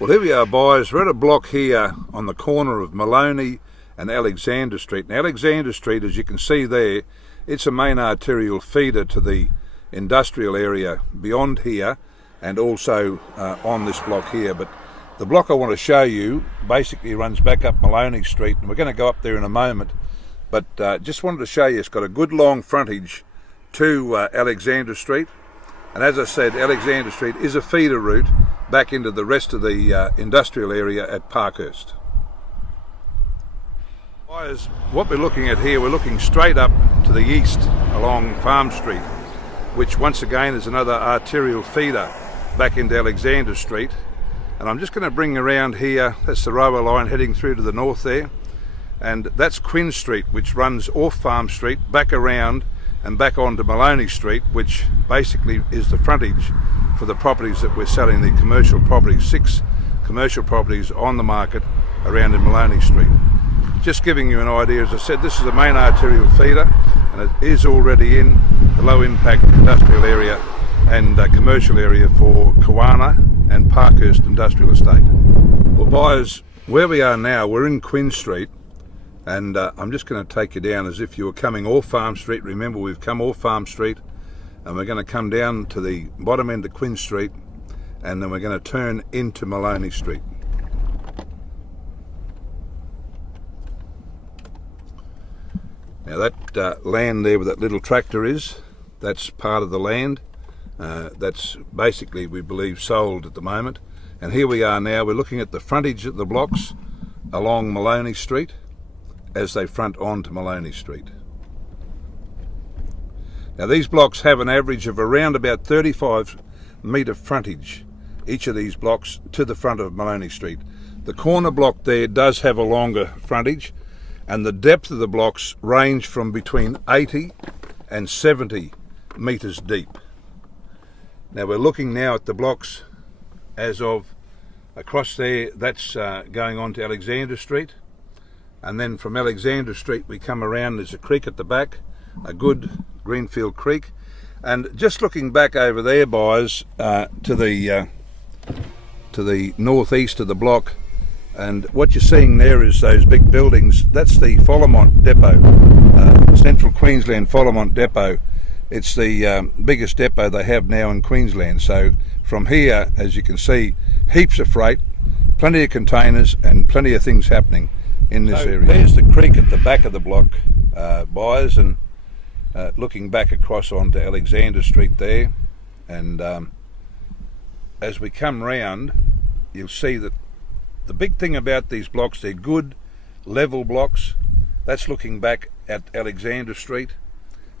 Well, here we are, boys. We're at a block here on the corner of Maloney and Alexander Street. Now, Alexander Street, as you can see there, it's a main arterial feeder to the industrial area beyond here and also on this block here. But the block I want to show you basically runs back up Maloney Street, and we're going to go up there in a moment. But just wanted to show you it's got a good long frontage to Alexander Street. And as I said, Alexander Street is a feeder route back into the rest of the industrial area at Parkhurst. What we're looking at here, we're looking straight up to the east along Farm Street, which once again is another arterial feeder back into Alexander Street. And I'm just going to bring around here, that's the railway line heading through to the north there, and that's Quinn Street, which runs off Farm Street back around and back onto Maloney Street, which basically is the frontage for the properties that we're selling, the commercial properties, 6 commercial properties on the market around in Maloney Street. Just giving you an idea, as I said, this is a main arterial feeder and it is already in the low impact industrial area and commercial area for Kawana and Parkhurst Industrial Estate. Well, buyers, where we are now, we're in Quinn Street. And I'm just going to take you down as if you were coming off Farm Street. Remember, we've come off Farm Street and we're going to come down to the bottom end of Quinn Street, and then we're going to turn into Maloney Street. Now that land there where that little tractor is, that's part of the land. That's basically, we believe, sold at the moment. And here we are now, we're looking at the frontage of the blocks along Maloney Street as they front onto Maloney Street. Now these blocks have an average of around about 35 metre frontage, each of these blocks, to the front of Maloney Street. The corner block there does have a longer frontage, and the depth of the blocks range from between 80 and 70 metres deep. Now we're looking now at the blocks as of across there, that's going on to Alexander Street. And then from Alexander Street we come around, there's a creek at the back, a good greenfield creek. And just looking back over there, boys, to the northeast of the block, and what you're seeing there is those big buildings. That's the Follamont Depot, Central Queensland Follamont Depot. It's the biggest depot they have now in Queensland. So from here, as you can see, heaps of freight, plenty of containers and plenty of things happening in this area. There's the creek at the back of the block, buyers, and looking back across onto Alexander Street there. And as we come round, you'll see that the big thing about these blocks, they're good level blocks. That's looking back at Alexander Street.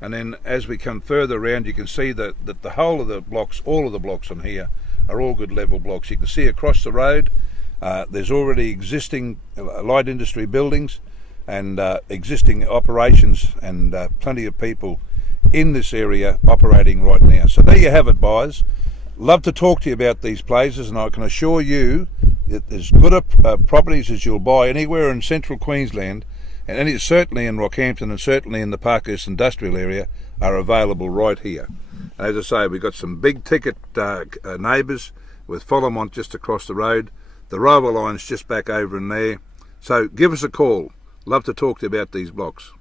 And then as we come further around, you can see that the whole of the blocks, all of the blocks on here, are all good level blocks. You can see across the road, there's already existing light industry buildings and existing operations, and plenty of people in this area operating right now. So there you have it, buyers. Love to talk to you about these places, and I can assure you that as good properties as you'll buy anywhere in central Queensland, and certainly in Rockhampton and certainly in the Parkhurst industrial area, are available right here. And as I say, we've got some big ticket neighbours with Follamont just across the road. The railway line's just back over in there. So give us a call. Love to talk to you about these blocks.